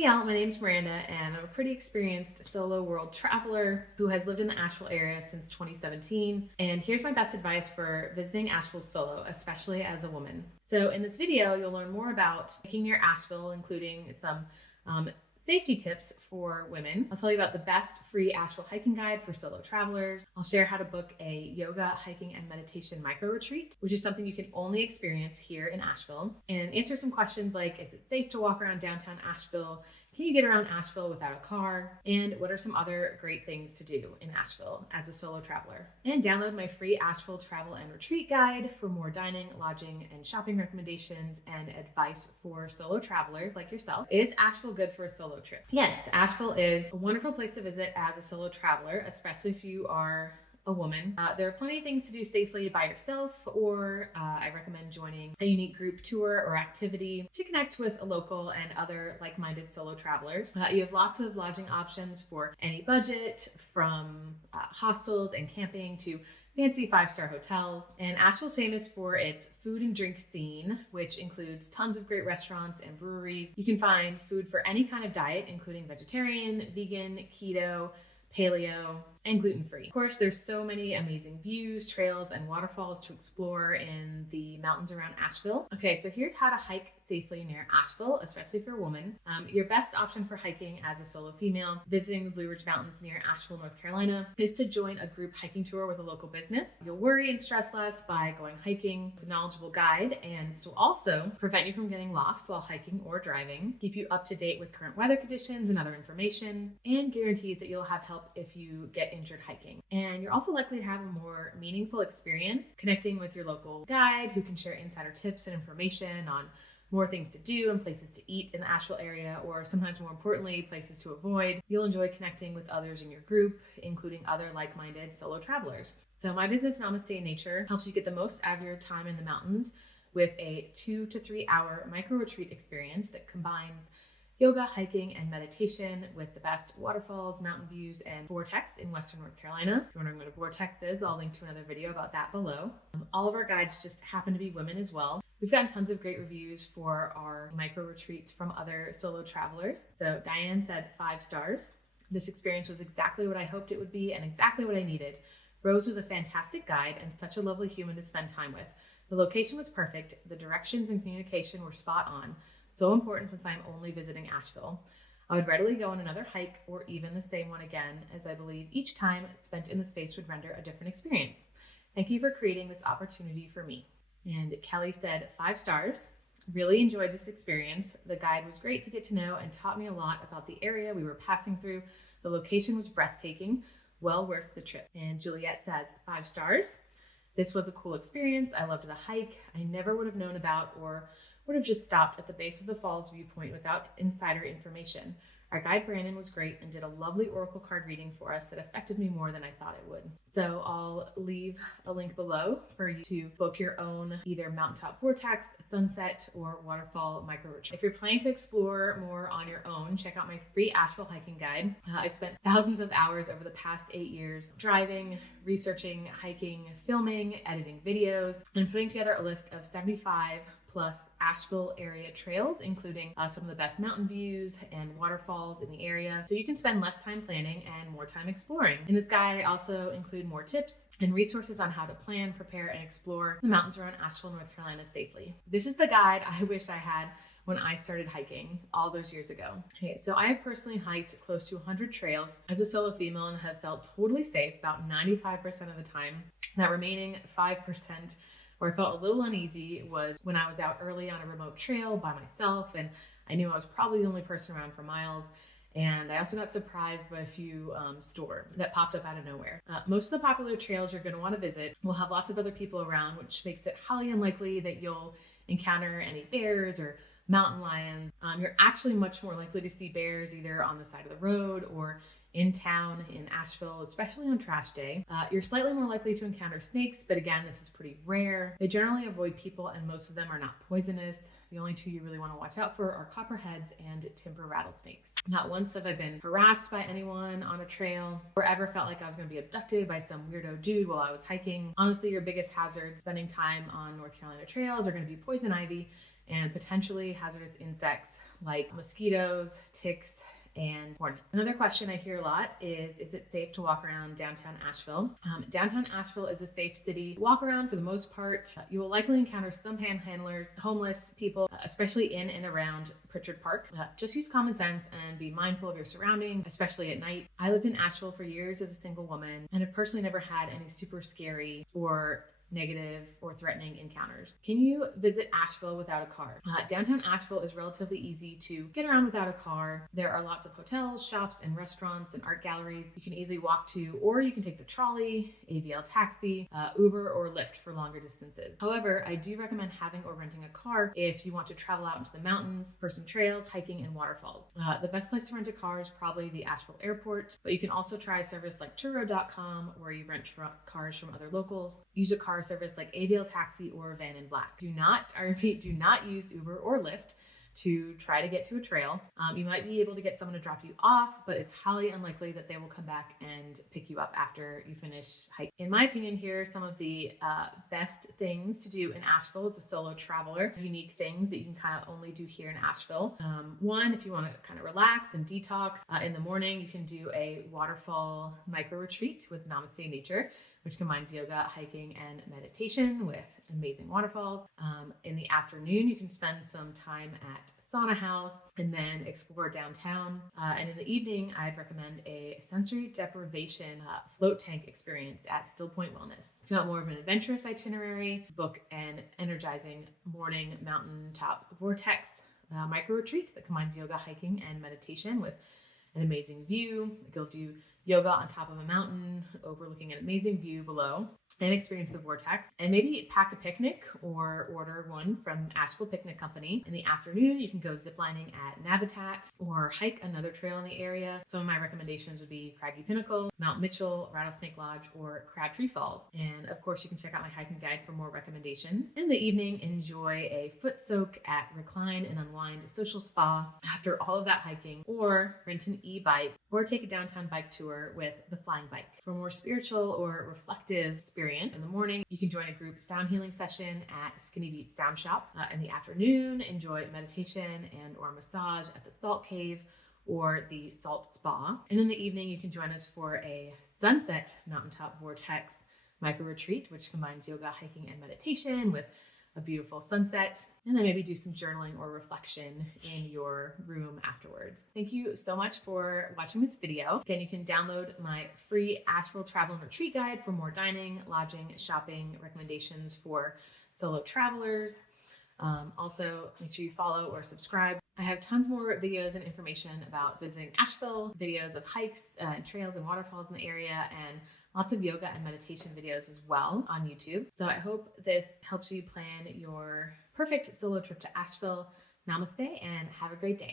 Hey y'all, my name's Miranda and I'm a pretty experienced solo world traveler who has lived in the Asheville area since 2017. And here's my best advice for visiting Asheville solo, especially as a woman. So in this video, you'll learn more about hiking near Asheville, including some safety tips for women. I'll tell you about the best free Asheville hiking guide for solo travelers. I'll share how to book a yoga, hiking, and meditation micro retreat, which is something you can only experience here in Asheville, and answer some questions like, is it safe to walk around downtown Asheville? Can you get around Asheville without a car? And what are some other great things to do in Asheville as a solo traveler? And download my free Asheville Travel and Retreat guide for more dining, lodging, and shopping recommendations and advice for solo travelers like yourself. Is Asheville good for a solo trip? Yes, Asheville is a wonderful place to visit as a solo traveler, especially if you are a woman. There are plenty of things to do safely by yourself, or I recommend joining a unique group tour or activity to connect with a local and other like-minded solo travelers. You have lots of lodging options for any budget, from hostels and camping to fancy 5-star hotels. And Asheville's famous for its food and drink scene, which includes tons of great restaurants and breweries. You can find food for any kind of diet, including vegetarian, vegan, keto, paleo, and gluten-free. Of course, there's so many amazing views, trails, and waterfalls to explore in the mountains around Asheville. Okay, so here's how to hike safely near Asheville, especially if you're a woman. Your best option for hiking as a solo female visiting the Blue Ridge Mountains near Asheville, North Carolina, is to join a group hiking tour with a local business. You'll worry and stress less by going hiking with a knowledgeable guide, and this will also prevent you from getting lost while hiking or driving, keep you up to date with current weather conditions and other information, and guarantees that you'll have help if you get injured hiking. And you're also likely to have a more meaningful experience connecting with your local guide, who can share insider tips and information on more things to do and places to eat in the Asheville area, or sometimes more importantly, places to avoid. You'll enjoy connecting with others in your group, including other like-minded solo travelers. So my business, Namaste in Nature, helps you get the most out of your time in the mountains with a 2 to 3 hour micro retreat experience that combines yoga, hiking, and meditation with the best waterfalls, mountain views, and vortex in Western North Carolina. If you're wondering what a vortex is, I'll link to another video about that below. All of our guides just happen to be women as well. We've gotten tons of great reviews for our micro retreats from other solo travelers. So Diane said 5 stars. This experience was exactly what I hoped it would be and exactly what I needed. Rose was a fantastic guide and such a lovely human to spend time with. The location was perfect. The directions and communication were spot on. So important since I'm only visiting Asheville. I would readily go on another hike or even the same one again, as I believe each time spent in the space would render a different experience. Thank you for creating this opportunity for me. And Kelly said 5 stars. Really enjoyed this experience. The guide was great to get to know and taught me a lot about the area we were passing through. The location was breathtaking, well worth the trip. And Juliet says 5 stars. This was a cool experience. I loved the hike. I never would have known about or would have just stopped at the base of the falls viewpoint without insider information. Our guide Brandon was great and did a lovely oracle card reading for us that affected me more than I thought it would. So I'll leave a link below for you to book your own either mountaintop vortex, sunset, or waterfall micro retreat. If you're planning to explore more on your own, check out my free Asheville hiking guide. I've spent thousands of hours over the past 8 years driving, researching, hiking, filming, editing videos, and putting together a list of 75 plus Asheville area trails, including some of the best mountain views and waterfalls in the area, so you can spend less time planning and more time exploring. In this guide, I also include more tips and resources on how to plan, prepare, and explore the mountains around Asheville, North Carolina safely. This is the guide I wish I had when I started hiking all those years ago. Okay, so I have personally hiked close to 100 trails as a solo female and have felt totally safe about 95% of the time. That remaining 5% where I felt a little uneasy was when I was out early on a remote trail by myself and I knew I was probably the only person around for miles. And I also got surprised by a few storms that popped up out of nowhere. Most of the popular trails you're going to want to visit will have lots of other people around, which makes it highly unlikely that you'll encounter any bears or mountain lions. You're actually much more likely to see bears either on the side of the road or in town in Asheville, especially on trash day. You're slightly more likely to encounter snakes, but again, this is pretty rare. They generally avoid people and most of them are not poisonous. The only two you really want to watch out for are copperheads and timber rattlesnakes. Not once have I been harassed by anyone on a trail or ever felt like I was going to be abducted by some weirdo dude while I was hiking. Honestly, your biggest hazards spending time on North Carolina trails are going to be poison ivy and potentially hazardous insects like mosquitoes, ticks, and hornets. Another question I hear a lot is it safe to walk around downtown Asheville? Downtown Asheville is a safe city to walk around for the most part. You will likely encounter some panhandlers, homeless people, especially in and around Pritchard Park. Just use common sense and be mindful of your surroundings, especially at night. I lived in Asheville for years as a single woman and have personally never had any super scary or negative or threatening encounters. Can you visit Asheville without a car? Downtown Asheville is relatively easy to get around without a car. There are lots of hotels, shops, and restaurants and art galleries you can easily walk to, or you can take the trolley, AVL taxi, Uber, or Lyft for longer distances. However, I do recommend having or renting a car if you want to travel out into the mountains for some trails, hiking, and waterfalls. The best place to rent a car is probably the Asheville airport, but you can also try a service like Turo.com where you rent cars from other locals. Use a car service like AVL Taxi or Van in Black. I repeat, do not use Uber or Lyft to try to get to a trail. You might be able to get someone to drop you off, but it's highly unlikely that they will come back and pick you up after you finish hiking. In my opinion, here are some of the best things to do in Asheville as a solo traveler. Unique things that you can kind of only do here in Asheville. One, if you want to kind of relax and detox in the morning, you can do a waterfall micro retreat with Namaste Nature, which combines yoga, hiking, and meditation with amazing waterfalls. In the afternoon, you can spend some time at Sauna House and then explore downtown. And in the evening, I'd recommend a sensory deprivation float tank experience at Still Point Wellness. If you want more of an adventurous itinerary, book an energizing morning mountaintop vortex micro retreat that combines yoga, hiking, and meditation with an amazing view. You'll do yoga on top of a mountain overlooking an amazing view below and experience the vortex. And maybe pack a picnic or order one from Asheville Picnic Company. In the afternoon, you can go ziplining at Navitat or hike another trail in the area. Some of my recommendations would be Craggy Pinnacle, Mount Mitchell, Rattlesnake Lodge, or Crabtree Falls. And of course, you can check out my hiking guide for more recommendations. In the evening, enjoy a foot soak at Recline and Unwind Social Spa after all of that hiking, or rent an e-bike or take a downtown bike tour with the Flying Bike. For a more spiritual or reflective experience in the morning, you can join a group sound healing session at Skinny Beat Sound Shop. In the afternoon, enjoy meditation and or massage at the Salt Cave or the Salt Spa. And in the evening, you can join us for a sunset mountaintop vortex micro retreat, which combines yoga, hiking, and meditation with a beautiful sunset, and then maybe do some journaling or reflection in your room afterwards. Thank you so much for watching this video. Again, you can download my free Asheville Travel and Retreat guide for more dining, lodging, shopping recommendations for solo travelers. Also, make sure you follow or subscribe. I have tons more videos and information about visiting Asheville, videos of hikes and trails and waterfalls in the area, and lots of yoga and meditation videos as well on YouTube. So I hope this helps you plan your perfect solo trip to Asheville. Namaste and have a great day.